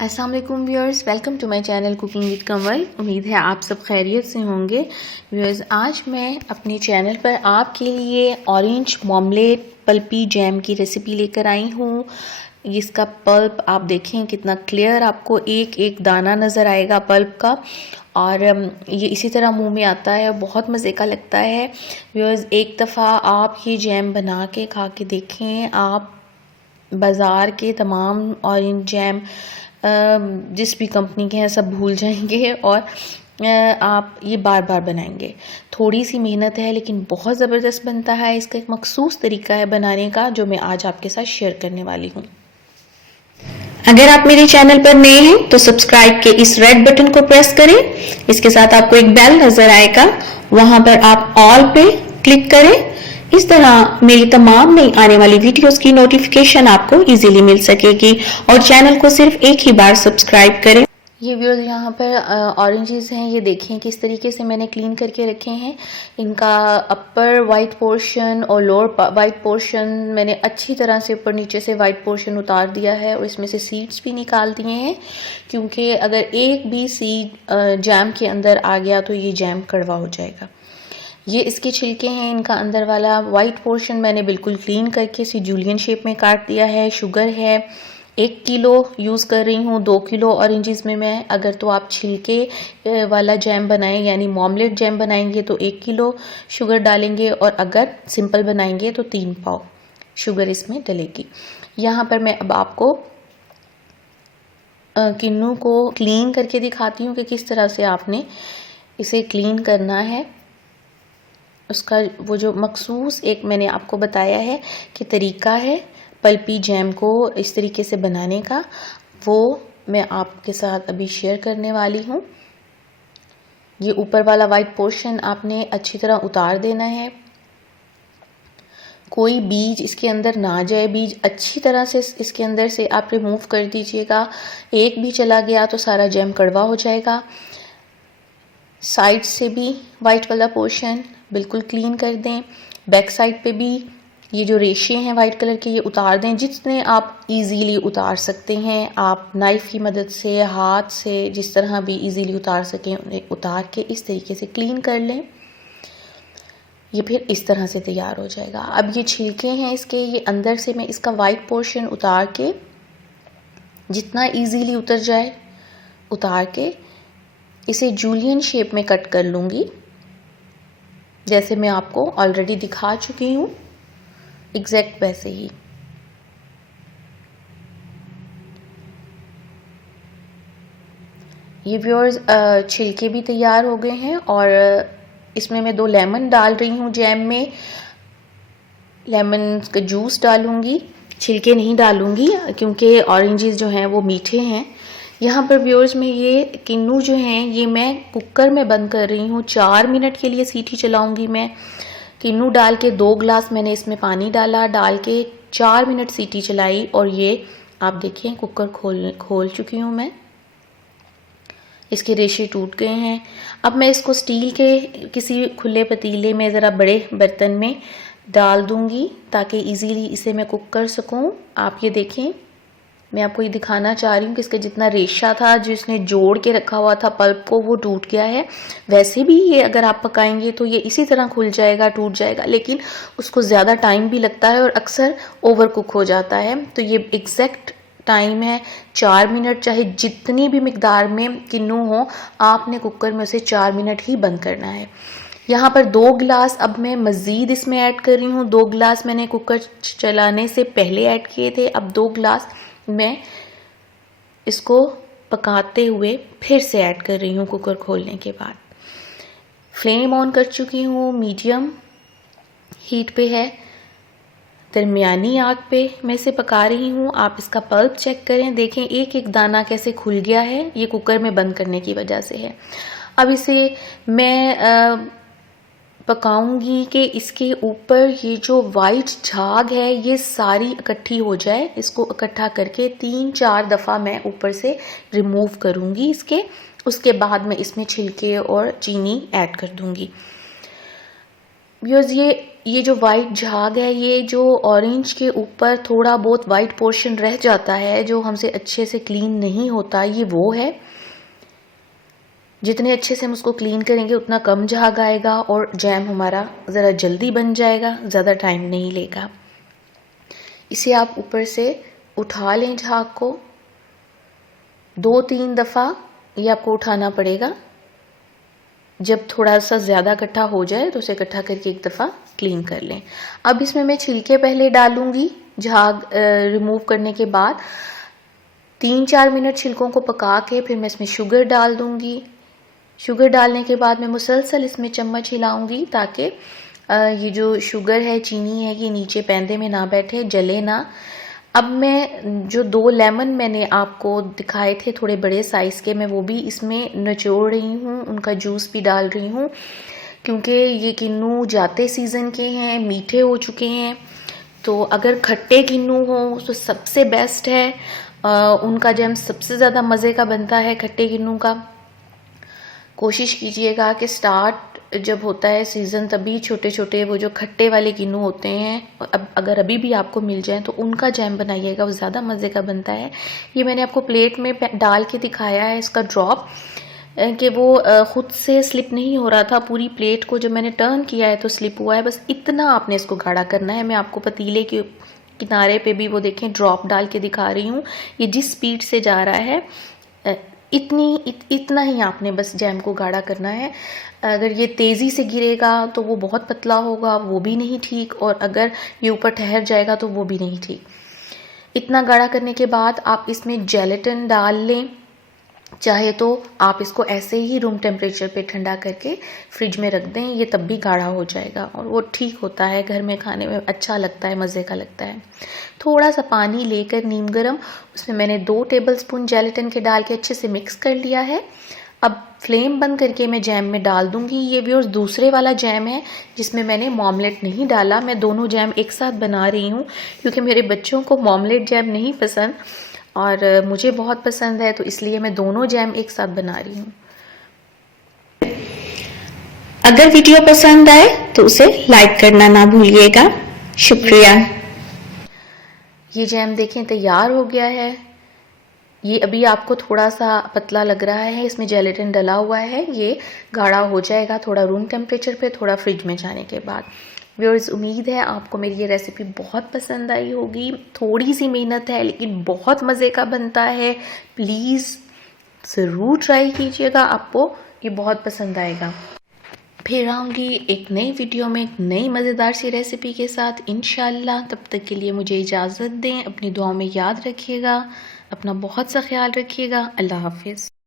अस्सलाम वालेकुम viewers, welcome to my channel cooking with Kamal. उम्मीद है आप सब खैरियत से होंगे। व्यूअर्स, आज मैं अपने चैनल पर आपके लिए ऑरेंज मॉमलेट पल्पी जैम की रेसिपी लेकर आई हूँ। इसका पल्प आप देखें कितना क्लियर, आपको एक एक दाना नज़र आएगा पल्प का, और ये इसी तरह मुंह में आता है, बहुत मज़े का लगता है। व्यूअर्स, एक दफ़ा आप ये जैम बना के खा के देखें, आप बाज़ार के तमाम ऑरेंज जैम जिस भी कंपनी के हैं सब भूल जाएंगे और आप ये बार बार बनाएंगे। थोड़ी सी मेहनत है लेकिन बहुत ज़बरदस्त बनता है। इसका एक मखसूस तरीका है बनाने का जो मैं आज आपके साथ शेयर करने वाली हूँ। अगर आप मेरे चैनल पर नए हैं तो सब्सक्राइब के इस रेड बटन को प्रेस करें। इसके साथ आपको एक बेल नजर आएगा, वहां पर आप ऑल पे क्लिक करें। इस तरह मेरी तमाम नई आने वाली वीडियोस की नोटिफिकेशन आपको इजीली मिल सकेगी, और चैनल को सिर्फ एक ही बार सब्सक्राइब करें। ये व्यूअर्स, यहाँ पर ऑरेंजेस हैं, ये देखें किस तरीके से मैंने क्लीन करके रखे हैं। इनका अपर वाइट पोर्शन और लोअर वाइट पोर्शन मैंने अच्छी तरह से ऊपर नीचे से वाइट पोर्शन उतार दिया है, और इसमें से सीड्स भी निकाल दिए हैं, क्योंकि अगर एक भी सीड जैम के अंदर आ गया तो ये जैम कड़वा हो जाएगा। ये इसके छिलके हैं, इनका अंदर वाला वाइट पोर्शन मैंने बिल्कुल क्लीन करके इसे जूलियन शेप में काट दिया है। शुगर है 1 किलो यूज़ कर रही हूँ, 2 किलो ऑरेंजेस में मैं। अगर तो आप छिलके वाला जैम बनाएं यानी मॉमलेट जैम बनाएंगे तो 1 किलो शुगर डालेंगे, और अगर सिंपल बनाएंगे तो 3 पाव शुगर इसमें डलेगी। यहाँ पर मैं अब आपको किन्नू को क्लीन करके दिखाती हूँ कि किस तरह से आपने इसे क्लीन करना है। उसका वो जो मखसूस एक मैंने आपको बताया है कि तरीका है पल्पी जैम को इस तरीके से बनाने का, वो मैं आपके साथ अभी शेयर करने वाली हूँ। ये ऊपर वाला वाइट पोर्शन आपने अच्छी तरह उतार देना है, कोई बीज इसके अंदर ना जाए। बीज अच्छी तरह से इसके अंदर से आप रिमूव कर दीजिएगा। एक भी चला गया तो सारा जैम कड़वा हो जाएगा। साइड से भी वाइट वाला पोर्शन बिल्कुल क्लीन कर दें। बैक साइड पे भी ये जो रेशे हैं वाइट कलर के, ये उतार दें जितने आप इजीली उतार सकते हैं। आप नाइफ की मदद से, हाथ से, जिस तरह भी इजीली उतार सकें उन्हें उतार के इस तरीके से क्लीन कर लें। ये फिर इस तरह से तैयार हो जाएगा। अब ये छिलके हैं इसके, ये अंदर से मैं इसका वाइट पोर्शन उतार के, जितना इजीली उतर जाए उतार के, इसे जूलियन शेप में कट कर लूँगी, जैसे मैं आपको ऑलरेडी दिखा चुकी हूँ, एग्जैक्ट वैसे ही। ये व्यूअर्स, छिलके भी तैयार हो गए हैं, और इसमें मैं 2 लेमन डाल रही हूँ जैम में। लेमन का जूस डालूंगी, छिलके नहीं डालूंगी क्योंकि ऑरेंजेस जो हैं वो मीठे हैं। यहाँ पर व्यूअर्स में ये किन्नू जो हैं ये मैं कुकर में बंद कर रही हूँ। 4 मिनट के लिए सीटी चलाऊंगी मैं। किन्नू डाल के 2 ग्लास मैंने इसमें पानी डाल के 4 मिनट सीटी चलाई, और ये आप देखिए कुकर खोल चुकी हूँ मैं। इसके रेशे टूट गए हैं। अब मैं इसको स्टील के किसी खुले पतीले में, ज़रा बड़े बर्तन में डाल दूंगी ताकि इजीली इसे मैं कुक कर सकूं। आप ये देखें, मैं आपको ये दिखाना चाह रही हूँ कि इसका जितना रेशा था जो इसने जोड़ के रखा हुआ था पल्प को, वो टूट गया है। वैसे भी ये अगर आप पकाएंगे तो ये इसी तरह खुल जाएगा, टूट जाएगा, लेकिन उसको ज़्यादा टाइम भी लगता है और अक्सर ओवर कुक हो जाता है। तो ये एग्जैक्ट टाइम है 4 मिनट। चाहे जितनी भी मिकदार में किन्नू हो, आपने कुकर में उसे 4 मिनट ही बंद करना है। यहाँ पर 2 गिलास अब मैं मज़ीद इसमें ऐड कर रही हूँ। 2 गिलास मैंने कुकर चलाने से पहले ऐड किए थे, अब 2 गिलास मैं इसको पकाते हुए फिर से ऐड कर रही हूँ कुकर खोलने के बाद। फ्लेम ऑन कर चुकी हूँ, मीडियम हीट पे है, दरमियानी आग पे मैं इसे पका रही हूँ। आप इसका पल्प चेक करें, देखें एक एक दाना कैसे खुल गया है, ये कुकर में बंद करने की वजह से है। अब इसे मैं पकाऊंगी कि इसके ऊपर ये जो वाइट झाग है ये सारी इकट्ठी हो जाए। इसको इकट्ठा करके 3-4 दफ़ा मैं ऊपर से रिमूव करूंगी इसके। उसके बाद मैं इसमें छिलके और चीनी ऐड कर दूंगी। 3-4 दफ़ा रिमूव करने के बाद मैं इसमें छिलके और चीनी ऐड कर दूंगी। उसके बाद मैं इसमें 3-4 दफ़ा रिमूव करूंगी इसके। उसके बाद मैं इसमें छिलके और चीनी ऐड कर दूंगी। 3-4 दफ़ा रिमूव करने के बाद मैं इसमें छिलके और चीनी ऐड कर दूंगी। व्यूअर्स ये जो वाइट झाग है, ये जो ऑरेंज के ऊपर थोड़ा बहुत वाइट पोर्शन रह जाता है जो हमसे अच्छे से क्लीन नहीं होता, ये वो है। जितने अच्छे से हम उसको क्लीन करेंगे उतना कम झाग आएगा और जैम हमारा ज़रा जल्दी बन जाएगा, ज़्यादा टाइम नहीं लेगा। इसे आप ऊपर से उठा लें झाग को, 2-3 दफ़ा ये आपको उठाना पड़ेगा। जब थोड़ा सा ज़्यादा इकट्ठा हो जाए तो उसे इकट्ठा करके एक दफ़ा क्लीन कर लें। अब इसमें मैं छिलके पहले डालूंगी। झाग रिमूव करने के बाद 3-4 मिनट छिलकों को पका के फिर मैं इसमें शुगर डाल दूंगी। शुगर डालने के बाद मैं मुसलसल इसमें चम्मच हिलाऊंगी ताकि ये जो शुगर है, चीनी है, ये नीचे पैंदे में ना बैठे, जले ना। अब मैं जो 2 लेमन मैंने आपको दिखाए थे थोड़े बड़े साइज़ के, मैं वो भी इसमें निचोड़ रही हूँ, उनका जूस भी डाल रही हूँ क्योंकि ये किन्नू जाते सीज़न के हैं, मीठे हो चुके हैं। तो अगर खट्टे किन्नू हो तो सबसे बेस्ट है, उनका जैम सबसे ज़्यादा मज़े का बनता है खट्टे किन्नू का। कोशिश कीजिएगा कि स्टार्ट जब होता है सीज़न तभी छोटे छोटे वो जो खट्टे वाले किन्नू होते हैं, अब अगर अभी भी आपको मिल जाए तो उनका जैम बनाइएगा, वो ज़्यादा मज़े का बनता है। ये मैंने आपको प्लेट में डाल के दिखाया है इसका ड्रॉप, कि वो ख़ुद से स्लिप नहीं हो रहा था। पूरी प्लेट को जब मैंने टर्न किया है तो स्लिप हुआ है। बस इतना आपने इसको गाढ़ा करना है। मैं आपको पतीले के किनारे पे भी वो देखें ड्रॉप डाल के दिखा रही हूँ। ये जिस स्पीड से जा रहा है इतना ही आपने बस जैम को गाढ़ा करना है। अगर ये तेज़ी से गिरेगा तो वो बहुत पतला होगा, वो भी नहीं ठीक, और अगर ये ऊपर ठहर जाएगा तो वो भी नहीं ठीक। इतना गाढ़ा करने के बाद आप इसमें जेलेटिन डाल लें। चाहे तो आप इसको ऐसे ही रूम टेम्परेचर पे ठंडा करके फ्रिज में रख दें, ये तब भी गाढ़ा हो जाएगा और वो ठीक होता है, घर में खाने में अच्छा लगता है, मज़े का लगता है। थोड़ा सा पानी लेकर नीम गर्म, उसमें मैंने 2 टेबलस्पून जेलेटिन के डाल के अच्छे से मिक्स कर लिया है। अब फ्लेम बंद करके मैं जैम में डाल दूंगी। ये व्यूअर्स दूसरे वाला जैम है जिसमें मैंने मॉमलेट नहीं डाला। मैं दोनों जैम एक साथ बना रही हूँ क्योंकि मेरे बच्चों को मॉमलेट जैम नहीं पसंद और मुझे बहुत पसंद है, तो इसलिए मैं दोनों जैम एक साथ बना रही हूँ। अगर वीडियो पसंद आए तो उसे लाइक करना ना भूलिएगा। शुक्रिया। ये जैम देखें तैयार हो गया है। ये अभी आपको थोड़ा सा पतला लग रहा है, इसमें जेलेटिन डला हुआ है। ये गाढ़ा हो जाएगा थोड़ा रूम टेम्परेचर पे, थोड़ा फ्रिज में जाने के बाद। व्यूअर्स, उम्मीद है आपको मेरी ये रेसिपी बहुत पसंद आई होगी। थोड़ी सी मेहनत है लेकिन बहुत मज़े का बनता है। प्लीज़ ज़रूर ट्राई कीजिएगा, आपको ये बहुत पसंद आएगा। फिर आऊँगी एक नई वीडियो में एक नई मज़ेदार सी रेसिपी के साथ इंशाल्लाह। तब तक के लिए मुझे इजाज़त दें। अपनी दुआओं में याद रखिएगा, अपना बहुत सा ख्याल रखिएगा। अल्लाह हाफिज़।